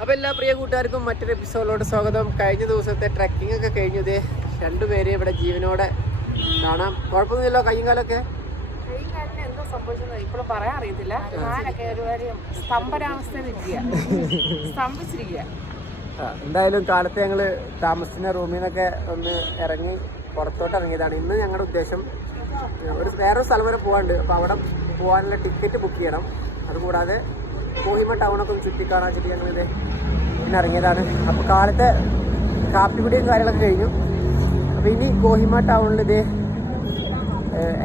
അപ്പോൾ എല്ലാ പ്രിയ കൂട്ടുകാർക്കും മറ്റൊരു എപ്പിസോഡിലോട് സ്വാഗതം. കഴിഞ്ഞ ദിവസത്തെ ട്രക്കിംഗ് ഒക്കെ കഴിഞ്ഞു. ഇത് രണ്ടുപേരെ ഇവിടെ ജീവനോടെ കാണാം. കുഴപ്പമൊന്നുമില്ലല്ലോ? കയ്യും കാലൊക്കെ എന്തോ സംഭവിച്ചത് ഇപ്പോഴും പറയാൻ അറിയത്തില്ല. ഞാനൊക്കെ ഒരു കാര്യം സ്തംഭിച്ചിരിക്കുക. എന്തായാലും കാലത്ത് ഞങ്ങൾ താമസിക്കുന്ന റൂമിൽ നിന്നൊക്കെ ഒന്ന് ഇറങ്ങി പുറത്തോട്ട് ഇറങ്ങിയതാണ്. ഇന്ന് ഞങ്ങളുടെ ഉദ്ദേശം വേറൊരു സ്ഥലം വരെ പോകാനുണ്ട്. അപ്പോൾ അവിടെ പോകാനുള്ള ടിക്കറ്റ് ബുക്ക് ചെയ്യണം. അതുകൂടാതെ കോഹിമ ടൗണൊക്കെ ഒന്ന് ചുറ്റിക്കാണാൻ വെച്ചിട്ട് ഞങ്ങളിത് പിന്നെ ഇറങ്ങിയതാണ്. അപ്പോൾ കാലത്തെ കാപ്പിക്കുടിയും കാര്യങ്ങളൊക്കെ കഴിഞ്ഞു. അപ്പോൾ ഇനി കോഹിമ ടൗണിൽ ഇത്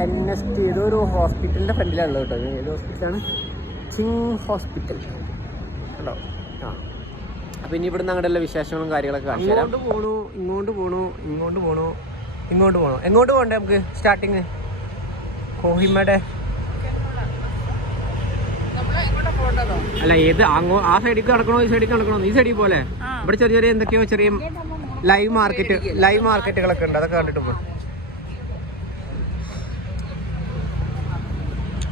NST ഏതൊരു ഹോസ്പിറ്റലിൻ്റെ ഫ്രണ്ടിലാണല്ലോ കേട്ടോ. ഏത് ഹോസ്പിറ്റലാണ്? ചിങ് ഹോസ്പിറ്റൽ കേട്ടോ. ആ അപ്പോൾ ഇനി ഇവിടുന്ന് അങ്ങോട്ടുള്ള വിശേഷങ്ങളും കാര്യങ്ങളൊക്കെ കാണിച്ചു തരാം. ഇങ്ങോട്ട് പോകണു, ഇങ്ങോട്ട് പോകണു, ഇങ്ങോട്ട് പോകണു, ഇങ്ങോട്ട് പോകണു. എങ്ങോട്ട് പോകണ്ടേ നമുക്ക്? സ്റ്റാർട്ടിങ് കോഹിമയുടെ അല്ല, ഏത് ആ സൈഡിൽ നടക്കണോ ഈ സൈഡിൽ നടക്കണോ? ഈ സൈഡിൽ പോലെ ഇവിടെ ചെറിയ ചെറിയ എന്തൊക്കെയോ ചെറിയ ലൈവ് മാർക്കറ്റുകളൊക്കെ ഉണ്ട്. അതൊക്കെ കണ്ടിട്ട് പോകും.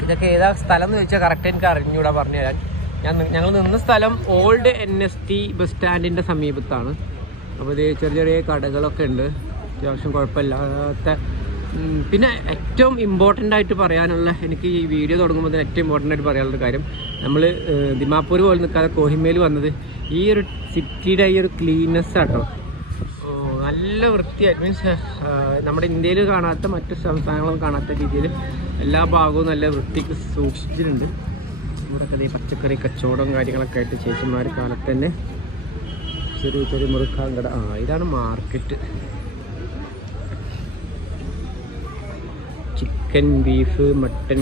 ഇതൊക്കെ ഏതാ സ്ഥലം എന്ന് ചോദിച്ചാൽ കറക്റ്റ് എനിക്ക് അറിഞ്ഞൂടാ പറഞ്ഞു തരാൻ. ഞങ്ങൾ നിന്ന സ്ഥലം ഓൾഡ് NST ബസ് സ്റ്റാൻഡിൻ്റെ സമീപത്താണ്. അപ്പോൾ ഇത് ചെറിയ ചെറിയ കടകളൊക്കെ ഉണ്ട്. അത്യാവശ്യം കുഴപ്പമില്ലാത്ത. പിന്നെ ഏറ്റവും ഇമ്പോർട്ടൻ്റ് ആയിട്ട് പറയാനുള്ള, എനിക്ക് ഈ വീഡിയോ തുടങ്ങുമ്പോൾ തന്നെ ഏറ്റവും ഇമ്പോർട്ടൻ്റ് ആയിട്ട് പറയാനുള്ളൊരു കാര്യം, നമ്മൾ ദിമാപൂർ പോലെ നിൽക്കാതെ കോഹിമയിൽ വന്നത് ഈ ഒരു സിറ്റിയുടെ ഈ ഒരു ക്ലീൻനെസ് ആട്ടോ. നല്ല വൃത്തിയായിട്ട്, മീൻസ് നമ്മുടെ ഇന്ത്യയിൽ കാണാത്ത മറ്റു സംസ്ഥാനങ്ങളും കാണാത്ത രീതിയിൽ എല്ലാ ഭാഗവും നല്ല വൃത്തിക്ക് സൂക്ഷിച്ചിട്ടുണ്ട്. ഇവിടെയൊക്കെ ഈ പച്ചക്കറി കച്ചവടം കാര്യങ്ങളൊക്കെ ആയിട്ട് ചേച്ചിമാർ കാലത്ത് തന്നെ ചെറിയ ചെറിയ മുറുക്കാങ്കട. ഇതാണ് market. Chicken, beef, mutton,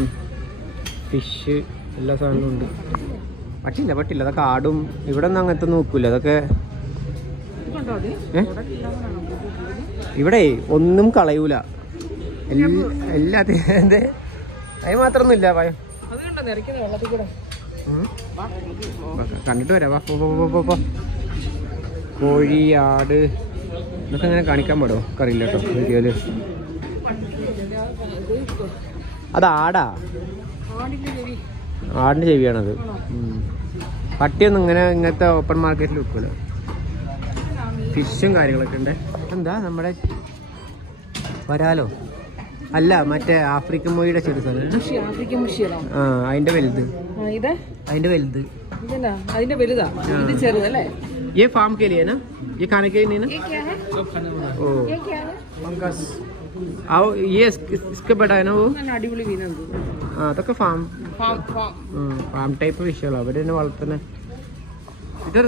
fish എല്ലാ സാധനവും ഉണ്ട്. പറ്റില്ല അതൊക്കെ ആടും. ഇവിടെ ഒന്നും അങ്ങനത്തെ നോക്കൂല. അതൊക്കെ ഇവിടെ ഒന്നും കളയൂല. എല്ലാത്തിനും അത് മാത്രമൊന്നുമില്ല. കണ്ടിട്ട് വരാം. കോഴി, ആട് ഇതൊക്കെ അങ്ങനെ കാണിക്കാൻ പാടുമോ? അറിയില്ല കേട്ടോ വീഡിയോയില്. അത് ആടാ, ആടിൻ്റെ ചെവിയാണത്. പട്ടിയൊന്നും ഇങ്ങനത്തെ ഓപ്പൺ മാർക്കറ്റിൽ വെക്കൂല. ഫിഷും കാര്യങ്ങളൊക്കെ ഉണ്ട്. എന്താ നമ്മുടെ വരാലോ? അല്ല, മറ്റേ ആഫ്രിക്കൻ മോയിയുടെ ചെറിയ സാധനം. അതിന്റെ വലുത്. അതിന്റെ വലുതാ. ഇത് ചെറുതല്ലേ? ये फार्म के लिए ना, ये खाने के लिए नहीं ना? ये क्या है? ओ ये क्या है? आओ, ये इसके बड़ा है ना वो. അടിപൊളി മീനുണ്ട്. അതൊക്കെ ഫാം ടൈപ്പ് ഫിഷുകളാണ് അവിടെ തന്നെ വളർത്തുന്നത്. ഇതർ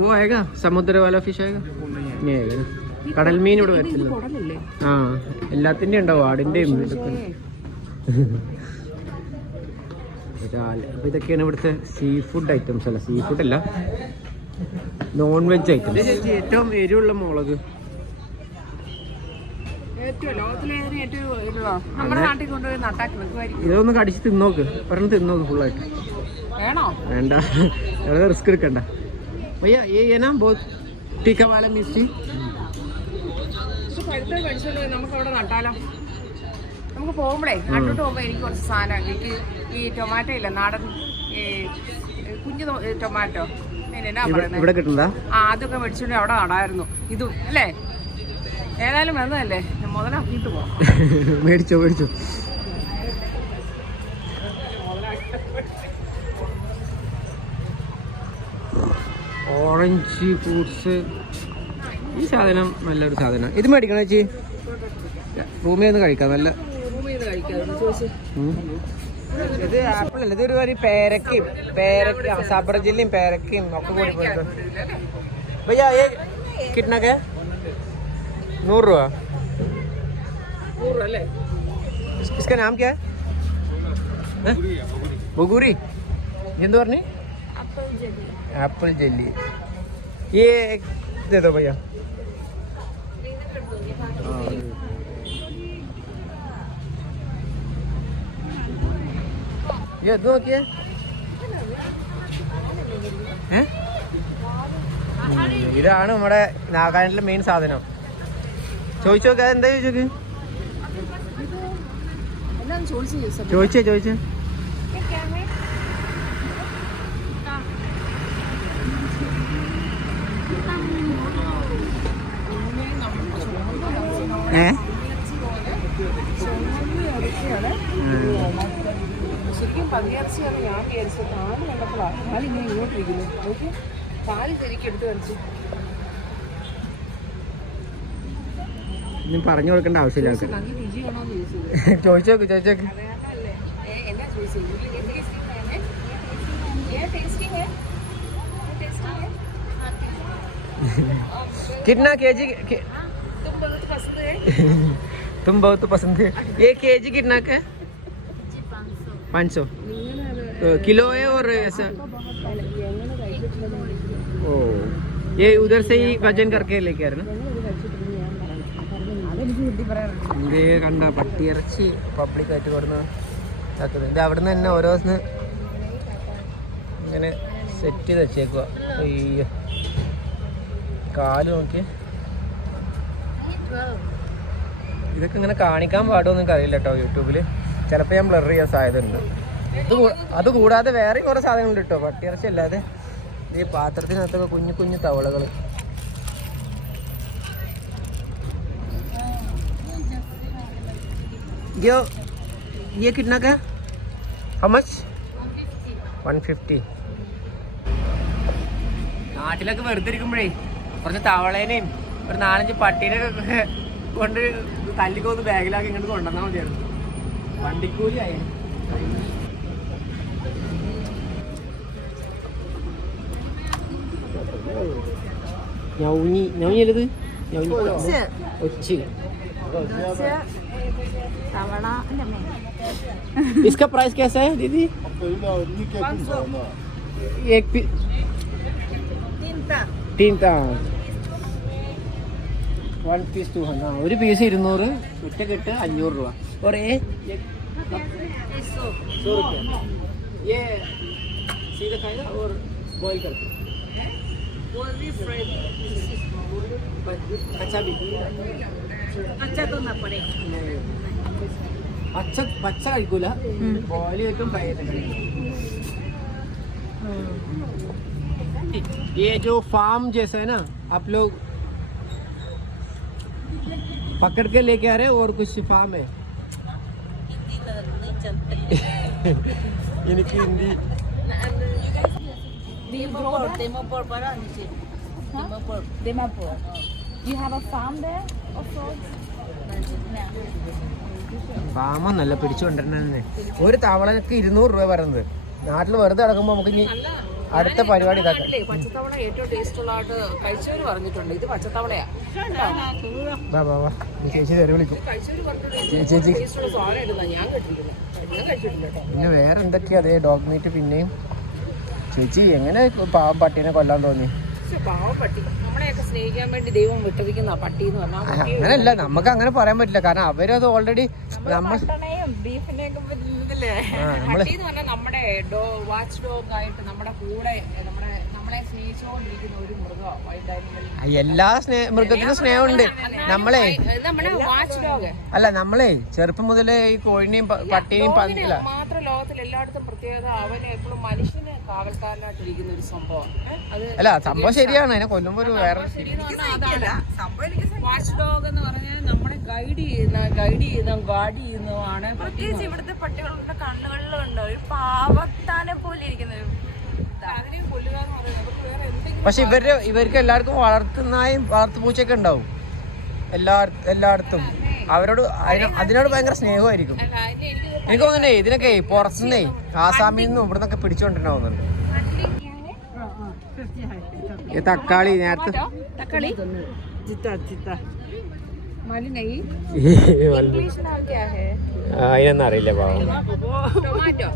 वो आएगा समुद्र वाला फिश आएगा नहीं आएगा. കടൽ മീൻ ഇവിടെ വരത്തില്ല. എല്ലാത്തിൻ്റെയും ഉണ്ടാവും, ആടിൻ്റെയും ഇതൊക്കെ. അപ്പോൾ ഇതൊക്കെയാണ് ഇവിടുത്തെ സീ ഫുഡ് ഐറ്റംസ്. അല്ല, സീ ഫുഡ് അല്ല, നോൺ വെജ് ഐറ്റംസ്. ഏറ്റവും എരിവുള്ള മുളക്. ഇതൊന്ന് കടിച്ച് തിന്നോക്ക്. ഒരെണ്ണം തിന്നോക്ക് ഫുള്ളായിട്ട്. വേണ്ട, വളരെ റിസ്ക് എടുക്കണ്ട. भैया ये ना बहुत टीका वाला मिर्ची. നമുക്ക് അവിടെ നട്ടാലോ? നമുക്ക് പോകുമ്പോഴേ നട്ടിട്ട് പോകുമ്പോൾ എനിക്ക് കുറച്ച് സാധനം, എനിക്ക് ഈ ടൊമാറ്റോ ഇല്ല, നാടൻ ഈ കുഞ്ഞു ടൊമാറ്റോ ഇവിടെ കിട്ടുന്നതാ. അതൊക്കെ മേടിച്ചുകൊണ്ട് അവിടെ നടായിരുന്നു. ഇതും അല്ലേ? ഏതായാലും വന്നതല്ലേ, മുതലാക്കിയിട്ട് പോവാം. മേടിച്ചോ. Orange fruits. ഈ സാധനം നല്ലൊരു സാധനം. ഇത് മേടിക്കണോ ചേച്ചി? റൂമിൽ നിന്ന് കഴിക്കാം. നല്ല ഇത് ആപ്പിൾ അല്ല, ഇതൊരു പേരക്കയും സബർജില്ലയും പേരക്കയും ഒക്കെ കൂടി പോയിട്ട്. भैया ये कितना का? 100 रुपया. इसका नाम क्या है? बगूरी. എന്ത് പറഞ്ഞു? Apple jelly. ये दे दो भैया. ये दो क्या है? ഇതാണ് നമ്മുടെ നാഗാലാൻഡിലെ മെയിൻ സാധനം. ചോദിച്ചോക്കെ അതെന്താ ചോദിച്ചേ. ശരിക്കും പന്നിയിറച്ചിയാണ് ഞാൻ വിചാരിച്ചത്. കാല് കണ്ടപ്പോഴാണ് കാലിങ്ങനെ ഇങ്ങോട്ടിരിക്കുന്നു. നോക്കി കാല് ശരിക്കും എടുത്ത് കളിച്ചു. പറഞ്ഞു കൊടുക്കേണ്ട ആവശ്യമില്ല. നല്ല രുചിയാണോന്ന് ചോദിച്ചത്. ചോദിച്ചോക്ക് എന്നാ ചോദിച്ചത്? कितना केजी? तुम बहुत पसंद है. ये केजी कितना का है? 500 किलो है और ऐसा. ओ ये उधर से ही वजन करके लेके आ रहे ना. ഇത് കണ്ട പട്ടിയിറച്ചി പബ്ലിക്കായിട്ട് കൊടുന്ന ഇത് അവിടെ നിന്ന് തന്നെ ഓരോന്ന് ഇങ്ങനെ സെറ്റ് ചെയ്ത് വെച്ചേക്കുക. അയ്യോ കാല് നോക്കി. ഇതൊക്കെ ഇങ്ങനെ കാണിക്കാൻ പാടുമോ എനിക്ക് അറിയില്ല കേട്ടോ. യൂട്യൂബിൽ ചിലപ്പോൾ ഞാൻ ബ്ലർ ചെയ്യാൻ സാധ്യതയുണ്ട്. അത് കൂടാതെ വേറെ കുറേ സാധനങ്ങളുണ്ട് കേട്ടോ, പട്ടിയിറച്ചി അല്ലാതെ. ഈ പാത്രത്തിനകത്തൊക്കെ കുഞ്ഞു കുഞ്ഞു തവളകൾ. ये कितना का? How much? 150. നാട്ടിലൊക്കെ വെറുതെ ഇരിക്കുമ്പോഴേ കുറച്ച് തവളേനെയും ഒരു 4-5 പട്ടീനൊക്കെ കൊണ്ട് തല്ലിക്കൊന്ന് ബാഗിലാക്കി ഇങ്ങോട്ട് കൊണ്ടുവന്നാൽ മതിയായിരുന്നു. വണ്ടിക്കൂലി ആയി. ഞൗഞ്ഞിയത് ഒച്ച്. इसका प्राइस कैसा है दीदी? 3 1 पीस 200. ഒരു പീസ് 200, ഒറ്റക്കെട്ട് 500 രൂപ. और ये 100 रुपया. ये सीधा खाएगा और बॉईल करके अच्छा भी अच्छा तो ना पड़ेगा. പച്ച കഴിക്കൂല, ബോയിൽ ചെയ്തിട്ടും ഫ്രൈ ചെയ്തിട്ടും. ये जो फार्म जैसा है ना, आप लोग पकड़ के लेके आ रहे हैं और कुछ फार्म है. എനിക്ക് Hindi. Dimapur. You have a farm there also? ഫാമൊന്നല്ല പിടിച്ചുകൊണ്ടിരുന്നെ. ഒരു തവളക്ക് 200 രൂപ പറയുന്നത്. നാട്ടിൽ വെറുതെ നടക്കുമ്പോ നമുക്ക് ഇനി അടുത്ത പരിപാടി ഇതാക്കാം. പച്ചത്തവള ഏറ്റവും ടേസ്റ്റ് ഉള്ളതായിട്ട് കഴിച്ചവര് പറഞ്ഞിട്ടുണ്ട്. ഇത് പച്ചത്തവളയാ. ചേച്ചി തെറി വിളിക്കും. ചേച്ചി ഞാൻ കഴിച്ചിട്ടില്ല. പിന്നെ വേറെ എന്തൊക്കെയാ? അതേ ഡോഗ് മീറ്റ്. പിന്നെയും ചേച്ചി എങ്ങനെ പാവം പട്ടീനെ കൊല്ലാൻ തോന്നി? പാവം പട്ടി നമ്മളെയൊക്കെ സ്നേഹിക്കാൻ വേണ്ടി ദൈവം വിട്ടിരിക്കുന്ന പട്ടി എന്ന് പറഞ്ഞാൽ അങ്ങനെയല്ല, നമുക്ക് അങ്ങനെ പറയാൻ പറ്റില്ല. കാരണം അവരത് ഓൾറെഡി പട്ടി എന്ന് പറഞ്ഞാൽ നമ്മുടെ വാച്ച് ഡോഗ് ആയിട്ട് നമ്മുടെ കൂടെ നമ്മളെ സ്നേഹിച്ചുകൊണ്ടിരിക്കുന്ന ഒരു മൃഗമാണ്. വൈൽഡ് ആനിമൽ എല്ലാ മൃഗത്തിനും സ്നേഹമുണ്ട്. നമ്മളെ നമ്മുടെ വാച്ച് ഡോഗ് അല്ല, നമ്മളെ ചെറുപ്പം മുതലേ ഈ കോഴിനെയും പട്ടീനെയും പന്നില്ല മാത്രം ലോകത്തിൽ എല്ലായിടത്തും പ്രത്യേകത അവന് എപ്പോഴും മനുഷ്യന് കാവൽക്കാരനായിട്ടിരിക്കുന്ന ഒരു സംഭവം. അല്ല, സംഭവം ശരിയാണ്. അതിനെ കൊല്ലുമ്പോ ഒരു വേറെ വാച്ച് ഡോഗ് എന്ന് പറഞ്ഞാൽ നമ്മളെ ഗൈഡ് ചെയ്യുന്നതാണ്. പ്രത്യേകിച്ച് ഇവിടുത്തെ പട്ടികളുടെ കണ്ണുകളിലുണ്ട് ഒരു പാവത്താനെ പോലെ ഇരിക്കുന്നത്. അതിനെയും കൊല്ലുക എന്ന് പറയുന്നത് വേറെ എന്തെങ്കിലും. പക്ഷെ ഇവർക്ക് എല്ലാവർക്കും വളർത്തുന്നായും വളർത്തുപൂച്ചയൊക്കെ ഉണ്ടാവും എല്ലായിടത്തും. അവരോട് അതിനോട് ഭയങ്കര സ്നേഹമായിരിക്കും. എനിക്ക് തോന്നുന്നേ ഇതിനൊക്കെ പുറത്തുനിന്നേ ആസാമിൽ നിന്നും ഇവിടെ നിന്നൊക്കെ പിടിച്ചോണ്ടിരുന്നാവുന്നുണ്ട്. തക്കാളി നേരത്തെ തക്കാളി അതിനൊന്നും അറിയില്ല പാവം. ടൊമാറ്റോ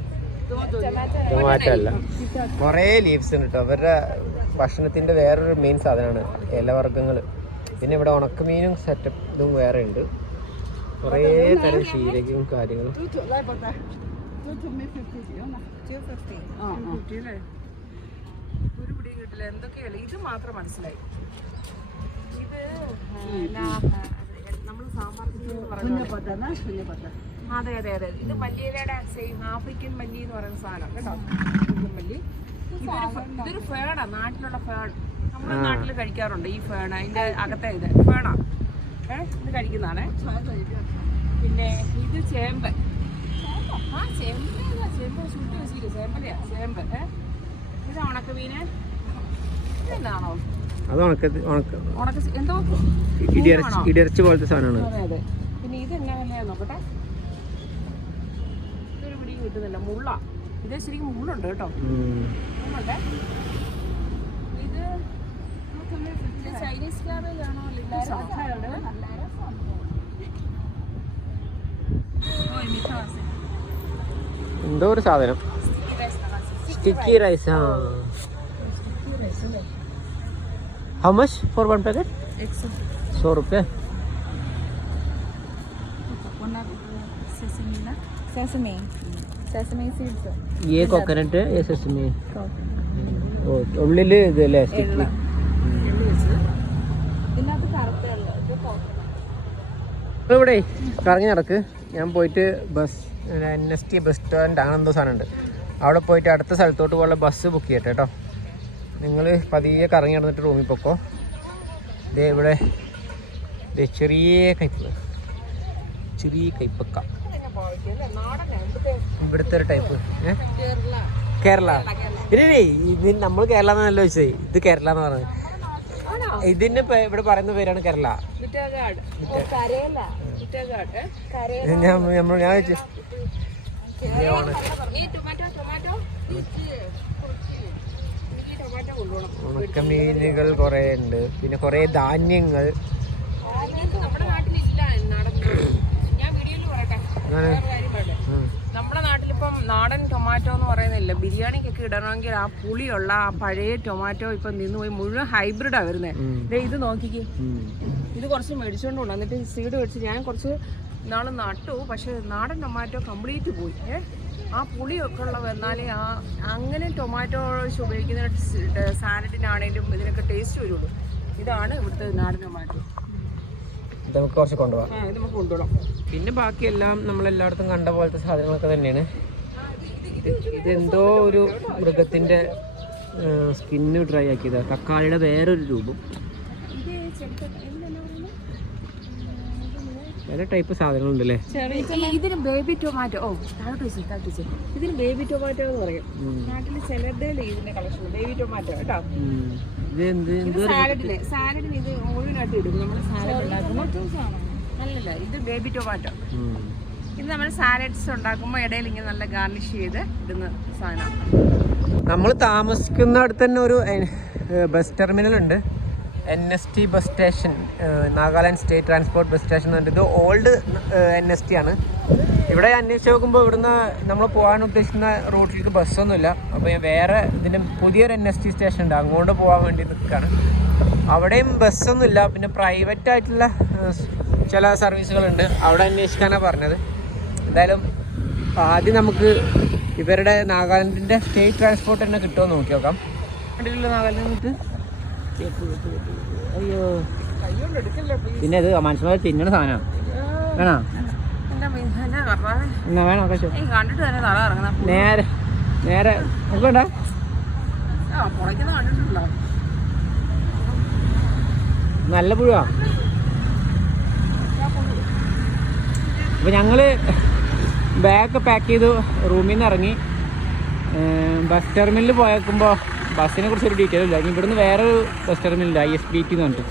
അല്ല, കുറേ ലീവ്സ് ഉണ്ട് കേട്ടോ. അവരുടെ ഭക്ഷണത്തിന്റെ വേറൊരു മെയിൻ സാധനമാണ് ഇലവർഗ്ഗങ്ങൾ. പിന്നെ ഇവിടെ ഉണക്കമീനും സെറ്റപ്പ് ഇതും വേറെ ഉണ്ട്. കുറേ തരം ശീലകയും കാര്യങ്ങളും. ഒരു പിടിയും കിട്ടില്ല. എന്തൊക്കെയല്ല ഇത് മാത്രം മനസ്സിലായി. ഇത് നമ്മൾ സാമ്പാർ അതെ അതെ അതെ. ഇത് മല്ലിയിലയുടെ സെയിം ആഫ്രിക്കൻ മല്ലി എന്ന് പറയുന്ന സാധനം കേട്ടോ. മല്ലി ഇതൊരു ഫേണാ, നാട്ടിലുള്ള ഫേൺ. നമ്മുടെ നാട്ടിൽ കഴിക്കാറുണ്ട് ഈ ഫേൺ. അതിന്റെ അകത്തെ ഇത് ഫേണാ. ഇത് കഴിക്കുന്നതാണേ. പിന്നെ ഇത് ചേമ്പ്. ആ ചേമ്പ് ചുട്ടി വെച്ചിരിക്കും. ചേമ്പലയാ ചേമ്പ്. ഇത് ഉണക്കമീന്. ഇതെന്താണോ? അത് ഉണക്ക എന്തോ ഇടിയറച്ചി പോലത്തെ സാധനമാണ്. അതെ അതെ. പിന്നെ ഇത് എന്നാ വിലയാ നോക്കട്ടെ. ഇതൊരു പിടിയും കിട്ടുന്നില്ല. മുള്ള. ഇത് ശരിക്കും മുള്ളുണ്ട് കേട്ടോ. മുള്ളുണ്ട്. ഇത് ചൈനീസ് ക്യാബേജ് ആണോ? എന്തോ ഒരു സാധനം. Sticky rice. How much for one packet? 100 रुपये. Sesame seeds. ये कोकोनट है, ये सेसमी. ഉള്ളില് ഇതല്ലേ സ്റ്റിക്കി. ഇവിടെ കറങ്ങി നടക്ക്. ഞാൻ പോയിട്ട് ബസ് NST ബസ് സ്റ്റാൻഡ് അങ്ങനെ എന്തോ സാധനം ഉണ്ട്. അവിടെ പോയിട്ട് അടുത്ത സ്ഥലത്തോട്ട് പോകാനുള്ള ബസ് ബുക്ക് ചെയ്യട്ടെ കേട്ടോ. നിങ്ങൾ പതിയെ കറങ്ങി നടന്നിട്ട് റൂമിൽ പൊക്കോ. ഇതേ ഇവിടെ ചെറിയ കൈപ്പക്ക ഇവിടുത്തെ ഒരു ടൈപ്പ്. കേരള ഇല്ലേ? ഇത് നമ്മൾ കേരള എന്നല്ല ചോദിച്ചത്. ഇത് കേരള എന്ന് പറഞ്ഞത്. ഇതിന് ഇവിടെ പറയുന്ന പേരാണ് കേരള. ഞാൻ ഉണക്കമീനുകൾ കുറേ ഉണ്ട്. പിന്നെ കുറേ ധാന്യങ്ങൾ. നമ്മുടെ നാട്ടിലിപ്പം നാടൻ ടൊമാറ്റോ എന്ന് പറയുന്നില്ല. ബിരിയാണിക്കൊക്കെ ഇടണമെങ്കിൽ ആ പുളിയുള്ള ആ പഴയ ടൊമാറ്റോ ഇപ്പം നിന്ന് പോയി മുഴുവൻ ഹൈബ്രിഡാണ് വരുന്നത്. ഇത് നോക്കിക്കേ. ഇത് കുറച്ച് മേടിച്ചുകൊണ്ട് കൊണ്ട് എന്നിട്ട് സീഡ് മേടിച്ച് ഞാൻ കുറച്ച് നാൾ നട്ടു. പക്ഷെ നാടൻ ടൊമാറ്റോ കംപ്ലീറ്റ് പോയി. ആ പുളിയൊക്കെ ഉള്ള വന്നാലേ അങ്ങനെ ടൊമാറ്റോ ഉപയോഗിക്കുന്ന സാലഡിനാണേലും ഇതിനൊക്കെ ടേസ്റ്റ് വരുള്ളൂ. ഇതാണ് ഇവിടുത്തെ നാടൻ ടൊമാറ്റോ. ഇത് നമുക്ക് കുറച്ച് കൊണ്ടുപോകാം. ഇത് നമുക്ക് കൊണ്ടുപോകാം. പിന്നെ ബാക്കിയെല്ലാം നമ്മളെല്ലായിടത്തും കണ്ട പോലത്തെ സാധനങ്ങളൊക്കെ തന്നെയാണ്. ഇതെന്തോ ഒരു മൃഗത്തിൻ്റെ സ്കിന്ന് ഡ്രൈ ആക്കിയതാണ്. തക്കാളിയുടെ വേറൊരു രൂപം. പല ടൈപ്പ് സാധനങ്ങളുണ്ടല്ലേ. ഇതിന് ബേബി ടൊമാറ്റോ. ഇതിന് ബേബി ടൊമാറ്റോ എന്ന് പറയും. നാട്ടിൽ ചിലരുടെ ഇതിന്റെ കളക്ഷൻ ബേബി ടൊമാറ്റോ കേട്ടോ. സാലഡിന് ഇത് മുഴുവനായിട്ട് ഇടും. നമ്മൾ സാലഡ് ഉണ്ടാക്കുമ്പോൾ അല്ലല്ല, ഇത് ബേബി ടൊമാറ്റോ. ഇത് നമ്മൾ സാലഡ്സ് ഉണ്ടാക്കുമ്പോൾ ഇടയിൽ ഇങ്ങനെ നല്ല ഗാർണിഷ് ചെയ്ത് ഇടുന്ന സാധനം. നമ്മൾ താമസിക്കുന്ന അടുത്ത് തന്നെ ഒരു ബസ് ടെർമിനൽ ഉണ്ട്. NST bus station, Nagaland state transport bus station എന്ന് പറഞ്ഞിട്ട്. ഇത് ഓൾഡ് NST ആണ്. ഇവിടെ അന്വേഷിച്ച് നോക്കുമ്പോൾ ഇവിടുന്ന് നമ്മൾ പോകാൻ ഉദ്ദേശിക്കുന്ന റൂട്ടിലേക്ക് ബസ്സൊന്നുമില്ല. അപ്പോൾ വേറെ ഇതിൻ്റെ പുതിയൊരു NST സ്റ്റേഷൻ ഉണ്ട്, അങ്ങോട്ട് പോകാൻ വേണ്ടി നിൽക്കുകയാണ്. അവിടെയും ബസ്സൊന്നുമില്ല. പിന്നെ പ്രൈവറ്റ് ആയിട്ടുള്ള ചില സർവീസുകളുണ്ട്, അവിടെ അന്വേഷിക്കാനാണ് പറഞ്ഞത്. എന്തായാലും ആദ്യം നമുക്ക് ഇവരുടെ നാഗാലാൻഡിൻ്റെ സ്റ്റേറ്റ് ട്രാൻസ്പോർട്ട് തന്നെ കിട്ടുമോ നോക്കി നോക്കാം. കണ്ടിട്ടില്ല നാഗാലാൻഡ്. അയ്യോ, പിന്നെ ഇത് മനുഷ്യന്മാർ തിന്നണ സാധനമാണ്. വേണോ? എന്നാ വേണോ? കണ്ടിട്ട് തന്നെ തല ഇറങ്ങണം. നേരെ നേരെ നോക്കണ്ട. നല്ല പുഴുവാ. അപ്പോൾ ഞങ്ങൾ ബാഗ് പാക്ക് ചെയ്തു റൂമിൽ നിന്ന് ഇറങ്ങി. ബസ് ടെർമിനലിൽ പോയേക്കുമ്പോൾ ബസ്സിനെ കുറിച്ചൊരു ഡീറ്റെയിൽ ഇല്ല. ഇവിടുന്ന് വേറൊരു ബസ് ടെർമിനലുണ്ട്, ISBT എന്ന് പറഞ്ഞിട്ട്.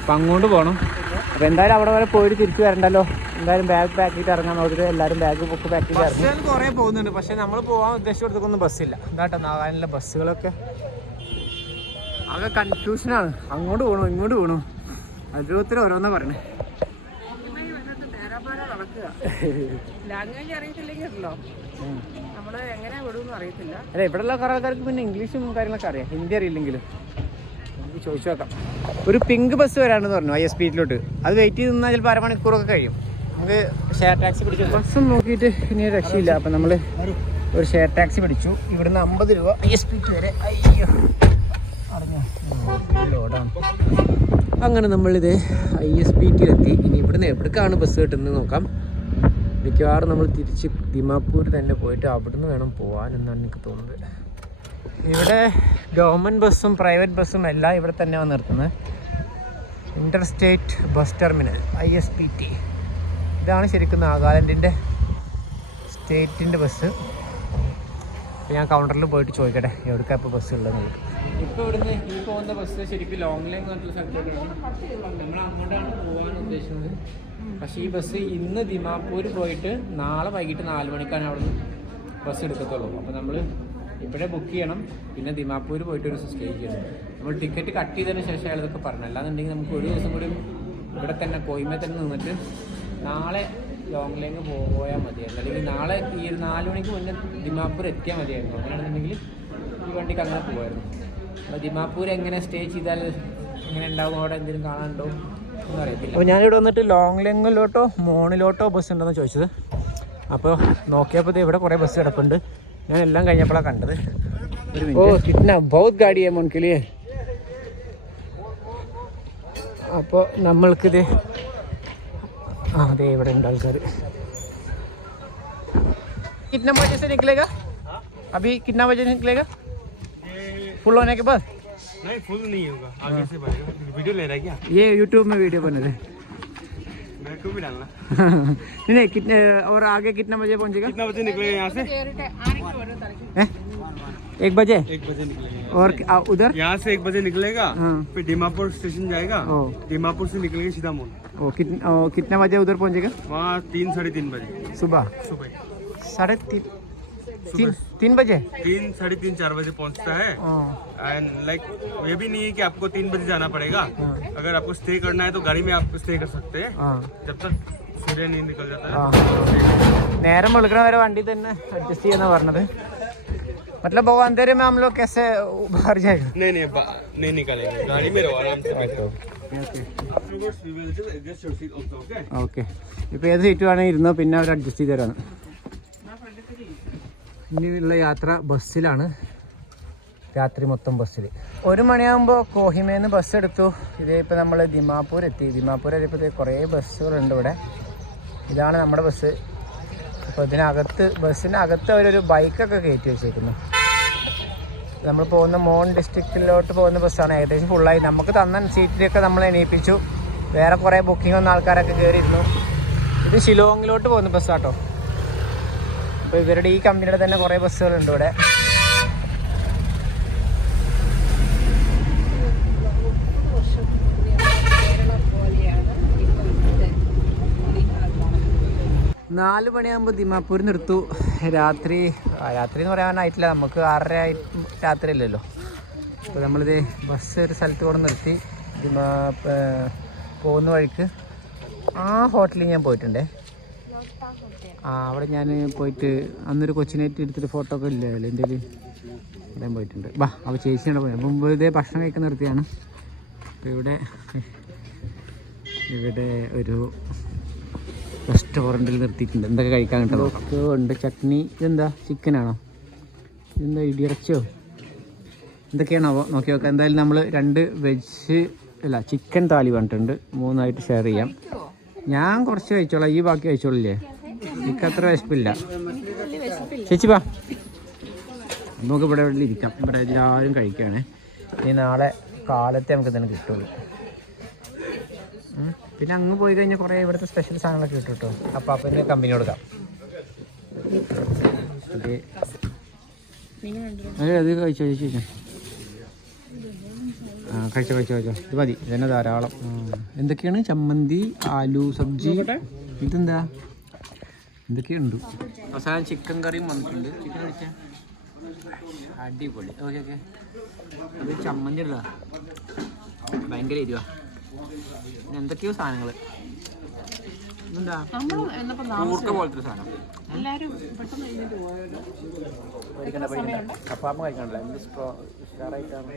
അപ്പം അങ്ങോട്ട് പോകണം. അപ്പോൾ എന്തായാലും അവിടെ വരെ പോയിട്ട് തിരിച്ച് വരണ്ടല്ലോ. എന്തായാലും ബാഗ് പാക്ക് ചെയ്തിട്ട് ഇറങ്ങാൻ നോക്കിയിട്ട് എല്ലാവരും ബാഗ് ബുക്ക് പാക്ക് ചെയ്ത് ഇറങ്ങി. ബസ്സുകൾ കുറേ പോകുന്നുണ്ട്, പക്ഷേ നമ്മൾ പോകാൻ ഉദ്ദേശിച്ചിടത്തൊന്നും ബസ്സില്ല. എന്താട്ടോ നാഗാലാൻഡിലെ ബസ്സുകളൊക്കെ ആകെ കൺഫ്യൂഷനാണ്. അങ്ങോട്ട് പോകണോ ഇങ്ങോട്ട് പോകണോ, ഓരോരുത്തരും ഓരോന്നാ പറയണേ. ലാംഗ്വേജ് അറിയത്തില്ലെങ്കിലോ നമ്മള് എങ്ങനെ വിടുമെന്ന് അറിയത്തില്ല. അല്ല, ഇവിടെയുള്ള കുറേ ആൾക്കാർക്ക് പിന്നെ ഇംഗ്ലീഷും കാര്യങ്ങളൊക്കെ അറിയാം. ഹിന്ദി അറിയില്ലെങ്കിലും നമുക്ക് ചോദിച്ചു നോക്കാം. ഒരു പിങ്ക് ബസ് വരാണെന്ന് പറഞ്ഞു ISBT-ലോട്ട്. അത് വെയിറ്റ് ചെയ്ത് നിന്നാൽ ചിലപ്പോൾ അരമണിക്കൂറൊക്കെ കഴിയും. നമുക്ക് ഷെയർ ടാക്സി പിടിച്ചു. ബസ്സും നോക്കിയിട്ട് ഇനി രക്ഷയില്ല. അപ്പം നമ്മൾ ഒരു ഷെയർ ടാക്സി പിടിച്ചു. ഇവിടുന്ന് 50 രൂപ ISBT വരെ. അയ്യോ, അറിഞ്ഞോ ലോഡാണ്. അങ്ങനെ നമ്മളിത് ISBT-ലെത്തി. ഇനി ഇവിടുന്ന് എവിടേക്കാണ് ബസ് കിട്ടുന്നത് നോക്കാം. മിക്കവാറും നമ്മൾ തിരിച്ച് ദിമാപൂർ തന്നെ പോയിട്ട് അവിടുന്ന് വേണം പോകാനെന്നാണ് എനിക്ക് തോന്നുന്നത്. ഇവിടെ ഗവൺമെൻറ് ബസ്സും പ്രൈവറ്റ് ബസ്സും എല്ലാം ഇവിടെ തന്നെയാണ് നിർത്തുന്നത്. Interstate bus terminal ISPT. ഇതാണ് ശരിക്കും നാഗാലാൻഡിൻ്റെ സ്റ്റേറ്റിൻ്റെ ബസ്. അപ്പോൾ ഞാൻ കൗണ്ടറിൽ പോയിട്ട് ചോദിക്കട്ടെ എവിടേക്കാണ് ഇപ്പോൾ ബസ് ഉള്ളതെന്നുള്ളത്. ഇപ്പോൾ ഇവിടുന്ന് ഈ പോകുന്ന ബസ് ശരിക്കും ലോങ് ലൈൻ പറഞ്ഞിട്ടുള്ള സ്ഥലത്തോട്ടാണ്. നമ്മൾ അങ്ങോട്ടാണ് പോകാൻ ഉദ്ദേശിക്കുന്നത്. പക്ഷേ ഈ ബസ് ഇന്ന് ദിമാപൂർ പോയിട്ട് നാളെ വൈകിട്ട് 4 മണിക്കാണ് അവിടുന്ന് ബസ് എടുക്കത്തുള്ളൂ. അപ്പോൾ നമ്മൾ ഇപ്പോഴേ ബുക്ക് ചെയ്യണം. പിന്നെ ദിമാപൂർ പോയിട്ട് ഒരു ദിവസം സ്റ്റേ ചെയ്യണം. നമ്മൾ ടിക്കറ്റ് കട്ട് ചെയ്തതിന് ശേഷം അയാളതൊക്കെ പറഞ്ഞു. അല്ലാന്നുണ്ടെങ്കിൽ നമുക്ക് ഒരു ദിവസം കൂടി ഇവിടെ തന്നെ കോയിമേ തന്നെ നിന്നിട്ട് നാളെ ലോങ് ലൈന് പോയാൽ മതിയായിരുന്നു. അല്ലെങ്കിൽ നാളെ ഈ 4 മണിക്ക് മുന്നേ ദിമാപൂർ എത്തിയാൽ മതിയായിരുന്നു. അങ്ങനെയാണെന്നുണ്ടെങ്കിൽ ഈ വണ്ടിക്ക് അങ്ങനെ പോകുമായിരുന്നു. അപ്പോൾ ദിമാപൂർ എങ്ങനെ സ്റ്റേ ചെയ്താൽ എങ്ങനെ ഉണ്ടാവും, അവിടെ എന്തെങ്കിലും കാണാനുണ്ടോ ഒന്നും അറിയത്തില്ല. അപ്പോൾ ഞാനിവിടെ വന്നിട്ട് ലോങ് ലൈനിലോട്ടോ മോണിലോട്ടോ ബസ് ഉണ്ടെന്ന് ചോദിച്ചത്. അപ്പോൾ നോക്കിയപ്പോൾ ഇവിടെ കുറേ ബസ് കിടപ്പുണ്ട്. ഞാൻ എല്ലാം കഴിഞ്ഞപ്പോഴാണ് കണ്ടത്. ഓ കിട്ടുന്ന ബഹുത് ഗാഡിയെ മോൻകിലേ. അപ്പോൾ നമ്മൾക്കിത് അതെ ഇവിടെ ഉണ്ട് ആൾക്കാർ. कितना बजे से निकलेगा? अभी कितना बजे निकलेगा? फुल होने के बाद? नहीं फुल नहीं होगा, आगे से बढ़ेगा. वीडियो ले रहा है क्या? ये यूट्यूब में वीडियो बने थे. मेरे को भी डालना. नहीं कितने और आगे कितना बजे पहुंचेगा? कितना बजे निकलेगा यहाँ से? 1 बजे. 1 बजे निकलेगा. और उधर यहाँ से 1 बजे निकलेगा. फिर दीमापुर स्टेशन जाएगा. दीमापुर से निकलेगा सीधा मोन. कितना बजे उधर पहुंचेगा? वहाँ 3 साढ़े 3 बजे सुबह. 3 बजे 3 साढ़े 3 4 बजे पहुँचता है. एंड लाइक ये भी नहीं है कि आपको 3 बजे जाना पड़ेगा. अगर आपको स्टे करना है तो गाड़ी में आप स्टे कर सकते हैं जब तक सूर्य नहीं निकल जाता है. നേരം വെളുക്കണ വരെ വണ്ടി തന്നെ അഡ്ജസ്റ്റ് ചെയ്യുന്ന പറഞ്ഞത്. मतलब वो अंधेरे में हम लोग कैसे बाहर जाएगा? नहीं निकालेंगे, गाड़ी में रहो आराम से बैठो. ഓക്കെ. ഇപ്പോൾ ഏത് സീറ്റ് വേണമെങ്കിൽ ഇരുന്നോ, പിന്നെ അവർ അഡ്ജസ്റ്റ് ചെയ്ത് തരാണ്. ഇനിയുള്ള യാത്ര ബസ്സിലാണ്. രാത്രി മൊത്തം ബസ്സിൽ. 1 മണിയാകുമ്പോൾ കോഹിമേന്ന് ബസ് എടുത്തു. ഇത് ഇപ്പോൾ നമ്മൾ ദിമാപൂർ എത്തി. ദിമാപൂർ എത്തിയപ്പോൾ കുറേ ബസ്സുകളുണ്ട് ഇവിടെ. ഇതാണ് നമ്മുടെ ബസ്. അപ്പോൾ ബസ്സിനകത്ത് അവരൊരു ബൈക്കൊക്കെ കയറ്റി വെച്ചേക്കുന്നു. നമ്മൾ പോകുന്ന മോൺ ഡിസ്ട്രിക്റ്റിലോട്ട് പോകുന്ന ബസ്സാണ്. ഏകദേശം ഫുള്ളായി. നമുക്ക് തന്ന സീറ്റിലൊക്കെ നമ്മൾ എണീപ്പിച്ചു. വേറെ കുറേ ബുക്കിംഗ് വന്ന ആൾക്കാരൊക്കെ കയറിയിരുന്നു. ഇത് ഷിലോങ്ങിലോട്ട് പോകുന്ന ബസ്സാട്ടോ. അപ്പോൾ ഇവരുടെ ഈ കമ്പനിയുടെ തന്നെ കുറേ ബസ്സുകളുണ്ട് ഇവിടെ. നാല് മണിയാകുമ്പോൾ ദിമാപൂർ നിർത്തൂ. രാത്രി എന്ന് പറയാനായിട്ടില്ല, നമുക്ക് 6:30 രാത്രി അല്ലല്ലോ. അപ്പോൾ നമ്മളിത് ബസ് ഒരു സ്ഥലത്ത് കൊണ്ട് നിർത്തി. പോകുന്ന വഴിക്ക് ആ ഹോട്ടലിൽ ഞാൻ പോയിട്ടുണ്ടേ. അവിടെ ഞാൻ പോയിട്ട് അന്നൊരു കൊച്ചിനായിട്ട് എടുത്തിട്ട് ഫോട്ടോ ഒക്കെ ഇല്ലേ എൻ്റെ കയ്യിൽ, അവിടെ പോയിട്ടുണ്ട്. അപ്പോൾ ചേച്ചിയുടെ പോയി. അപ്പം മുമ്പ് ഇതേ ഭക്ഷണം കഴിക്കാൻ നിർത്തിയാണ്. അപ്പോൾ ഇവിടെ ഒരു റെസ്റ്റോറൻറ്റിൽ നിർത്തിയിട്ടുണ്ട്. എന്തൊക്കെ കഴിക്കാൻ കിട്ടും ഉണ്ട്. ചട്നി. ഇതെന്താ ചിക്കനാണോ? ഇതെന്താ ഇടിയിറച്ചിയോ എന്തൊക്കെയാണോ നോക്കി നോക്കാം. എന്തായാലും നമ്മൾ 2 വെജ് ചിക്കൻ താലി പറഞ്ഞിട്ടുണ്ട്. 3 ഷെയർ ചെയ്യാം. ഞാൻ കുറച്ച് കഴിച്ചോളാം, ഈ ബാക്കി കഴിച്ചോളില്ലേ. എനിക്ക് അത്ര വിശപ്പില്ല. ചേച്ചി വാ, നമുക്ക് ഇവിടെ ഇരിക്കാം. ഇവിടെ എല്ലാവരും കഴിക്കുകയാണ്. ഇനി നാളെ കാലത്തെ നമുക്ക് തന്നെ കിട്ടുള്ളൂ. പിന്നെ അങ്ങ് പോയി കഴിഞ്ഞാൽ കുറേ ഇവിടുത്തെ സ്പെഷ്യൽ സാധനങ്ങളൊക്കെ കിട്ടും കേട്ടോ. അപ്പോൾ അപ്പം കമ്പനി കൊടുക്കാം. അത് കഴിച്ചോ ചേച്ചി. കഴിച്ചോ. ഇത് മതി, ഇതന്നെ ധാരാളം. എന്തൊക്കെയാണ്? ചമ്മന്തി, ആലു സബ്ജി, ഇതെന്താ എന്തൊക്കെയുണ്ട്. അവസാനം ചിക്കൻ കറിയും വന്നിട്ടുണ്ട്. ചിക്കൻ കഴിച്ചാൽ അടിപൊളി. ഓക്കെ. അത് ചമ്മന്തി ഉള്ള ഭയങ്കര എരിവാ. പിന്നെ എന്തൊക്കെയോ സാധനങ്ങൾ. എന്താ കൂർക്ക പോലത്തെ സാധനം. പഠിക്കണ്ട. കപ്പാമ്പ് കഴിക്കണല്ലോ. എന്ത് ഉഷാറായിട്ടാണ്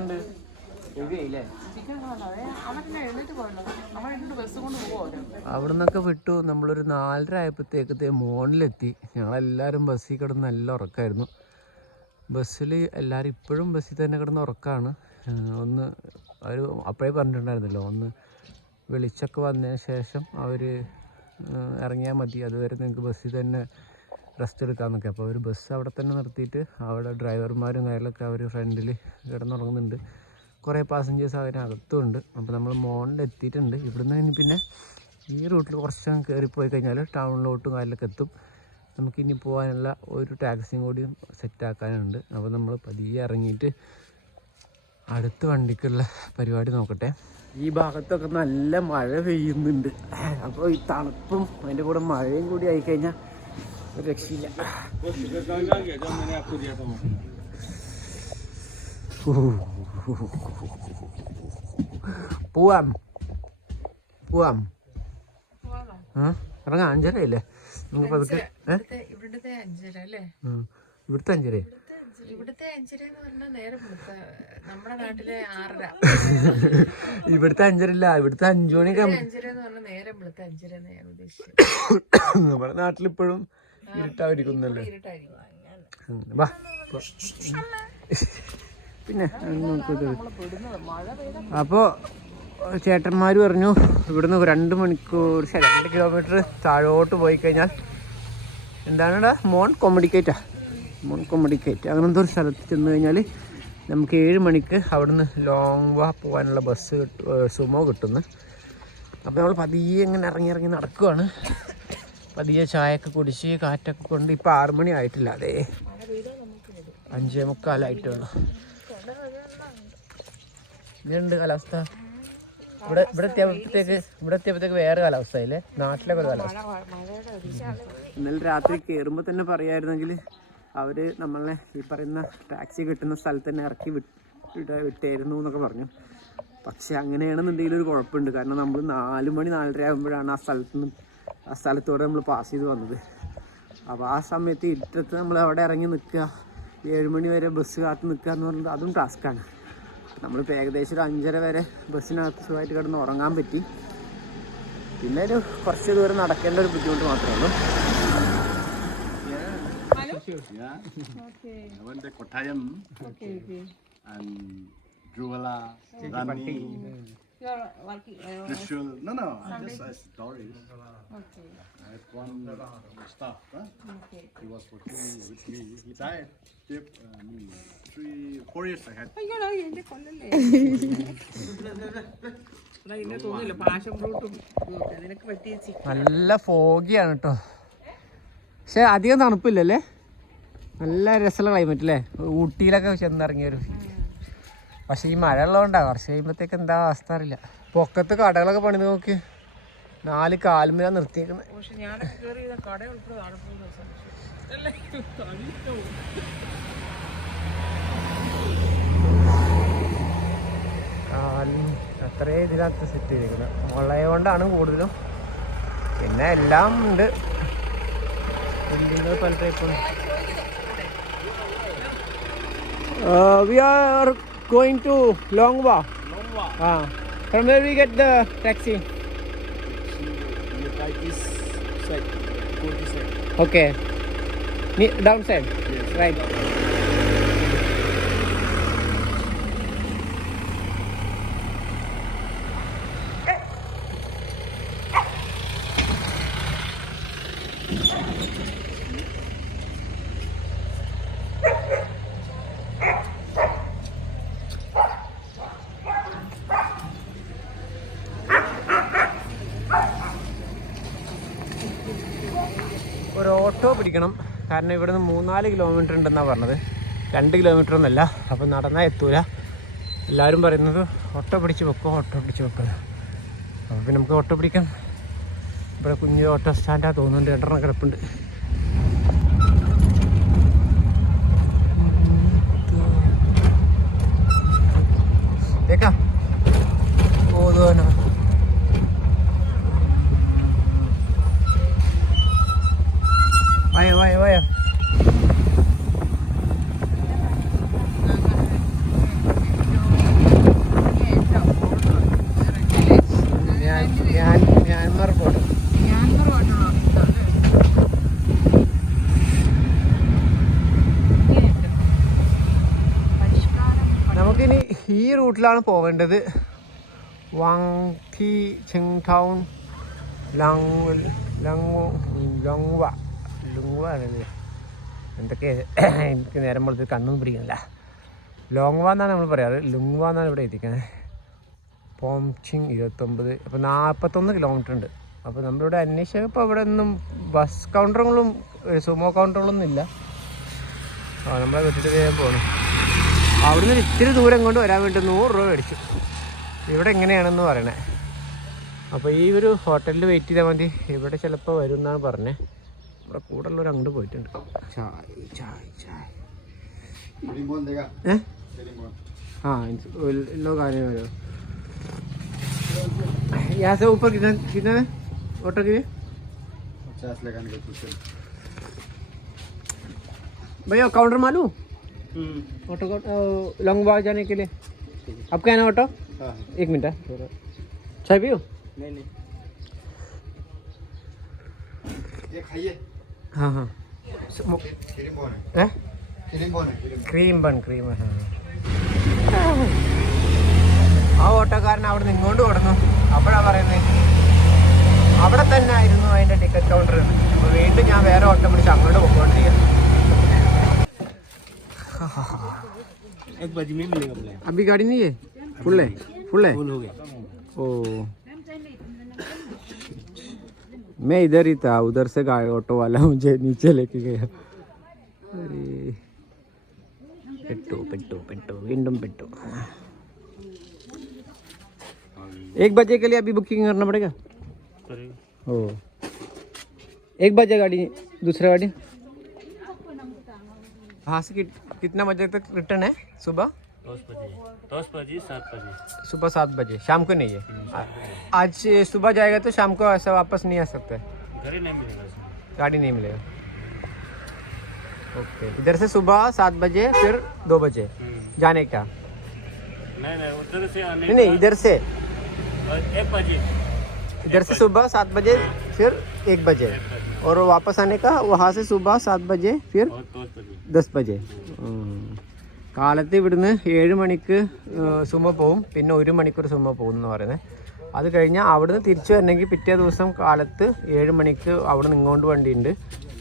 ഉണ്ട്. അവിടെ നിന്നൊക്കെ വിട്ടു. നമ്മളൊരു 4:30 ആയപ്പോഴത്തേക്കത്തെ മോണിലെത്തി. ഞങ്ങളെല്ലാവരും ബസ്സിൽ കിടന്ന് നല്ല ഉറക്കമായിരുന്നു. ബസ്സിൽ എല്ലാവരും ഇപ്പോഴും ബസ്സിൽ തന്നെ കിടന്ന് ഉറക്കമാണ്. ഒന്ന് അവർ അപ്പോഴേ പറഞ്ഞിട്ടുണ്ടായിരുന്നല്ലോ, ഒന്ന് വെളിച്ചൊക്കെ വന്നതിന് ശേഷം അവർ ഇറങ്ങിയാൽ മതി, അതുവരെ നിങ്ങൾക്ക് ബസ്സിൽ തന്നെ റെസ്റ്റ് എടുക്കാമെന്നൊക്കെ. അപ്പോൾ അവർ ബസ് അവിടെ തന്നെ നിർത്തിയിട്ട് അവിടെ ഡ്രൈവർമാരും കാര്യങ്ങളൊക്കെ അവർ ഫ്രണ്ടിൽ കിടന്നുറങ്ങുന്നുണ്ട്. കുറേ പാസഞ്ചേഴ്സ് അതിനകത്തുണ്ട്. അപ്പോൾ നമ്മൾ മോണിൽ എത്തിയിട്ടുണ്ട്. ഇവിടുന്ന് ഇനി പിന്നെ ഈ റൂട്ടിൽ കുറച്ച് കയറിപ്പോയി കഴിഞ്ഞാൽ ടൗണിലോട്ടും കാര്യങ്ങളൊക്കെ എത്തും. നമുക്കിനി പോകാനുള്ള ഒരു ടാക്സിയും കൂടിയും സെറ്റാക്കാനുണ്ട്. അപ്പോൾ നമ്മൾ പതിയെ ഇറങ്ങിയിട്ട് അടുത്ത വണ്ടിക്കുള്ള പരിപാടി നോക്കട്ടെ. ഈ ഭാഗത്തൊക്കെ നല്ല മഴ പെയ്യുന്നുണ്ട്. അപ്പോൾ ഈ തണുപ്പും അതിൻ്റെ കൂടെ മഴയും കൂടി ആയിക്കഴിഞ്ഞാൽ ഒരു രക്ഷയില്ല. പോവാം പോവാം ഇറങ്ങാം. 5:30 നമുക്ക് പതുക്കെ. ഇവിടുത്തെ 5:30 അല്ലേ? ഇവിടുത്തെ 5:30. ഇവിടുത്തെ 5:30 എന്ന് പറഞ്ഞാൽ നേരെ നമ്മുടെ നാട്ടിലെ 6:30. ഇവിടുത്തെ 5:30 ഇവിടുത്തെ 5 മണിയൊക്കെ. 5:30 എന്ന് പറഞ്ഞാൽ നേരെ വെളുത്ത 5:30 ഞാൻ ഉദ്ദേശിച്ചത്. നമ്മുടെ നാട്ടിലിപ്പോഴും ഇരുട്ടായിരിക്കുന്നല്ലോ. വാ പിന്നെ അപ്പോൾ ചേട്ടന്മാർ പറഞ്ഞു ഇവിടുന്ന് 2 മണിക്കൂർ 2 കിലോമീറ്റർ താഴോട്ട് പോയി കഴിഞ്ഞാൽ എന്താണെടാ മോൺ കൊമഡിക്കേറ്റ് അങ്ങനത്തെ ഒരു സ്ഥലത്ത് ചെന്ന് കഴിഞ്ഞാൽ നമുക്ക് 7 മണിക്ക് അവിടുന്ന് ലോങ് വാ പോകാനുള്ള ബസ് സുമോ കിട്ടുന്നു. അപ്പോൾ നമ്മൾ പതിയെ ഇങ്ങനെ ഇറങ്ങി നടക്കുവാണ്. പതിയെ ചായയൊക്കെ കുടിച്ച് കാറ്റൊക്കെ കൊണ്ട്. ഇപ്പോൾ 6 മണി ആയിട്ടില്ല, അതേ 5:45 ഇതുണ്ട് കാലാവസ്ഥ. ഇവിടെ എത്തിയപ്പോഴത്തേക്ക് വേറെ കാലാവസ്ഥയില്ലേ, നാട്ടിലൊക്കെ ഒരു കാലാവസ്ഥ. ഇന്നലെ രാത്രി കയറുമ്പോൾ തന്നെ പറയായിരുന്നെങ്കിൽ അവർ നമ്മളെ ഈ പറയുന്ന ടാക്സി കിട്ടുന്ന സ്ഥലത്ത് തന്നെ ഇറക്കി വിട്ടായിരുന്നു എന്നൊക്കെ പറഞ്ഞു. പക്ഷെ അങ്ങനെയാണെന്നുണ്ടെങ്കിൽ ഒരു കുഴപ്പമുണ്ട്. കാരണം നമ്മൾ 4 മണി 4:30 ആകുമ്പോഴാണ് ആ സ്ഥലത്തോടെ നമ്മൾ പാസ് ചെയ്ത് വന്നത്. അപ്പോൾ ആ സമയത്ത് ഇരുട്ടത്ത് നമ്മൾ അവിടെ ഇറങ്ങി നിൽക്കുക, 7 മണി വരെ ബസ് കാത്ത് നിൽക്കുക എന്ന് പറയുന്നത് അതും ടാസ്ക്കാണ്. നമ്മളിപ്പോൾ ഏകദേശം ഒരു 5:30 വരെ ബസ്സിനകത്ത് സുഖമായിട്ട് കിടന്ന് ഉറങ്ങാൻ പറ്റി. പിന്നെ ഒരു കുറച്ച് ദൂരം നടക്കേണ്ട ഒരു ബുദ്ധിമുട്ട് മാത്രമേ ഉള്ളൂ. I had one staff. He was working with me. He died 3-4 years ahead. നല്ല ഫോഗിയാണ് കേട്ടോ. പക്ഷെ അധികം തണുപ്പില്ലല്ലേ, നല്ല രസമുള്ള ക്ലൈമറ്റ് അല്ലേ. ഊട്ടിയിലൊക്കെ ചെന്നിറങ്ങിയൊരു. പക്ഷെ ഈ മഴ ഉള്ളതുകൊണ്ടാണ് കുറച്ച് കഴിയുമ്പോഴത്തേക്ക് എന്താ അവസ്ഥ അറിയില്ല. പൊക്കത്ത് കടകളൊക്കെ പണിത് നോക്കി 4 കാലുമേല നിർത്തിയേക്കുന്നത്. അത്രയും ഇതിനകത്ത് സെറ്റ് ചെയ്തിരിക്കുന്നത് മുളയ കൊണ്ടാണ് കൂടുതലും. പിന്നെ എല്ലാം ഉണ്ട്, ബിൽഡിങ്ങുകൾ പല ടൈപ്പുണ്ട്. We are going to Longwa. From where we get the taxi? This side, go this side. Okay. Downside? Yes. Right. ഒരു ഓട്ടോ പിടിക്കണം. കാരണം ഇവിടുന്ന് 3-4 കിലോമീറ്റർ ഉണ്ടെന്നാണ് പറഞ്ഞത്, 2 കിലോമീറ്റർ ഒന്നല്ല. അപ്പം നടന്നാൽ എത്തൂല. എല്ലാവരും പറയുന്നത് ഓട്ടോ പിടിച്ച് വെക്കോ. അപ്പോൾ പിന്നെ നമുക്ക് ഓട്ടോ പിടിക്കാം. ഇവിടെ കുഞ്ഞ് ഓട്ടോ സ്റ്റാൻഡാണ് തോന്നുന്നുണ്ട്, 2 കിടപ്പുണ്ട്. കേൾക്കാം പോകുന്നോ. Vaya. Myanmar border. നമുക്കിനി ഈ റൂട്ടിലാണ് പോവേണ്ടത്. വാങ്തി ചിങ്ടൗൺ ലുങ്വ ആണല്ലേ. എന്തൊക്കെ എനിക്ക് നേരം പോലത്തെ കണ്ണൊന്നും പിടിക്കുന്നില്ല. ലോങ് വാ എന്നാണ് നമ്മൾ പറയാറ്, ലുങ് വാ എന്നാണ് ഇവിടെ എത്തിക്കുന്നത്. പോംചിങ് 29, അപ്പോൾ 41 കിലോമീറ്റർ ഉണ്ട്. അപ്പോൾ നമ്മളിവിടെ അന്വേഷിച്ചപ്പോൾ അവിടെ ഒന്നും ബസ് കൗണ്ടറുകളും സുമോ കൗണ്ടറുകളൊന്നും ഇല്ല. നമ്മളെ വിട്ടിട്ട് വേഗം പോകണം. അവിടുന്ന് ഇത്തിരി ദൂരം കൊണ്ട് വരാൻ വേണ്ടി 100 രൂപ മേടിച്ചു. ഇവിടെ എങ്ങനെയാണെന്ന് പറയണേ. അപ്പോൾ ഈ ഒരു ഹോട്ടലിൽ വെയിറ്റ് ചെയ്താൽ മതി, ഇവിടെ ചിലപ്പോൾ വരും എന്നാണ് പറഞ്ഞത്. നമ്മുടെ കൂടെ ഉള്ളവർ അങ്ങോട്ട് പോയിട്ടുണ്ട്. ചായ हाँ लोग आ रहे हैं। यहाँ से ऊपर कितना है ऑटो के लिए? 50 लगाने का कुछ भैया काउंटर मालूम ऑटो का लॉन्ग वाक जाने के लिए आपका है ना ऑटो? हाँ 1 मिनट है, चाय पियो? नहीं ये खाइए। हाँ हाँ क्रीम बन ക്രീം ആ ഓട്ടോക്കാരൻ അവിടെ നിന്ന് ഇങ്ങോട്ട് കൊടുന്നു. അപ്പോഴാണ് പറയുന്നത് അവിടെ തന്നെ ആയിരുന്നു അതിൻ്റെ ടിക്കറ്റ് കൗണ്ടർ. അപ്പോൾ വീണ്ടും ഞാൻ വേറെ ഓട്ടോ പിടിച്ച് അങ്ങോട്ട് പോയിക്കൊണ്ടിരിക്കുക. अभी गाड़ी नहीं है? फुल है? फुल है? ओ मैं इधर ही था, उधर से ऑटो वाला मुझे नीचे लेके गया. अरे पेट्टो विंडम पेट्टो 1 बजे के लिए अभी बुकिंग करना पड़ेगा. ओ 1 बजे गाड़ी, दूसरा गाड़ी हाँ से कितना बजे तक रिटर्न है? सुबह 10 बजे 7 बजे सुबह 7 बजे, शाम को नहीं है. आज सुबह जाएगा तो शाम को ऐसा वापस नहीं आ सकता है, गाड़ी नहीं मिलेगा. गाड़ी नहीं मिलेगा. ओके इधर से सुबह 7 बजे फिर 2 बजे जाने का? नहीं उधर से आने नहीं इधर से 1 बजे, इधर से सुबह 7 बजे फिर 1 बजे और वापस आने का वहाँ से सुबह 7 बजे फिर 10 बजे. കാലത്ത് ഇവിടുന്ന് 7 മണിക്ക് സുമ പോവും, പിന്നെ 1 മണിക്കൂർ സുമ പോകും എന്ന് പറയുന്നത്. അത് കഴിഞ്ഞാൽ അവിടുന്ന് തിരിച്ചു വരണമെങ്കിൽ പിറ്റേ ദിവസം കാലത്ത് 7 മണിക്ക് അവിടെ നിന്ന് ഇങ്ങോട്ട് വണ്ടിയുണ്ട്.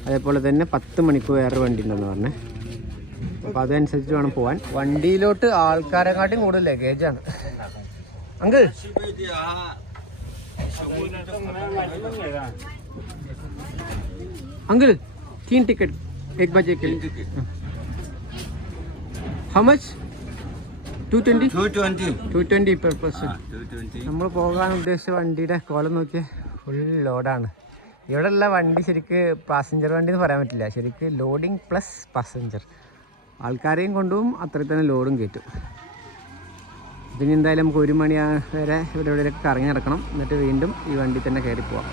അതേപോലെ തന്നെ 10 മണിക്ക് വേറെ വണ്ടി ഉണ്ടെന്ന് പറഞ്ഞേ. അപ്പോൾ അതനുസരിച്ച് വേണം പോകാൻ. വണ്ടിയിലോട്ട് ആൾക്കാരെക്കാട്ടും കൂടുതൽ ലഗേജാണ്. അങ്കിൾ अंकल 3 टिकट 1 बजे के लिए. How much? 220 per person. നമ്മൾ പോകാൻ ഉദ്ദേശിച്ച വണ്ടിയുടെ കോലം നോക്കിയാൽ ഫുൾ ലോഡാണ്. ഇവിടെയുള്ള വണ്ടി ശരിക്ക് പാസഞ്ചർ വണ്ടി എന്ന് പറയാൻ പറ്റില്ല, ശരിക്ക് ലോഡിങ് പ്ലസ് പാസഞ്ചർ. ആൾക്കാരെയും കൊണ്ടുപോകും, അത്രയും തന്നെ ലോഡും കയറ്റും. ഇതിന് എന്തായാലും നമുക്ക് 1 മണി വരെ ഇവിടെ എവിടെയൊക്കെ കറങ്ങി നടക്കണം, എന്നിട്ട് വീണ്ടും ഈ വണ്ടി തന്നെ കയറി പോവാം.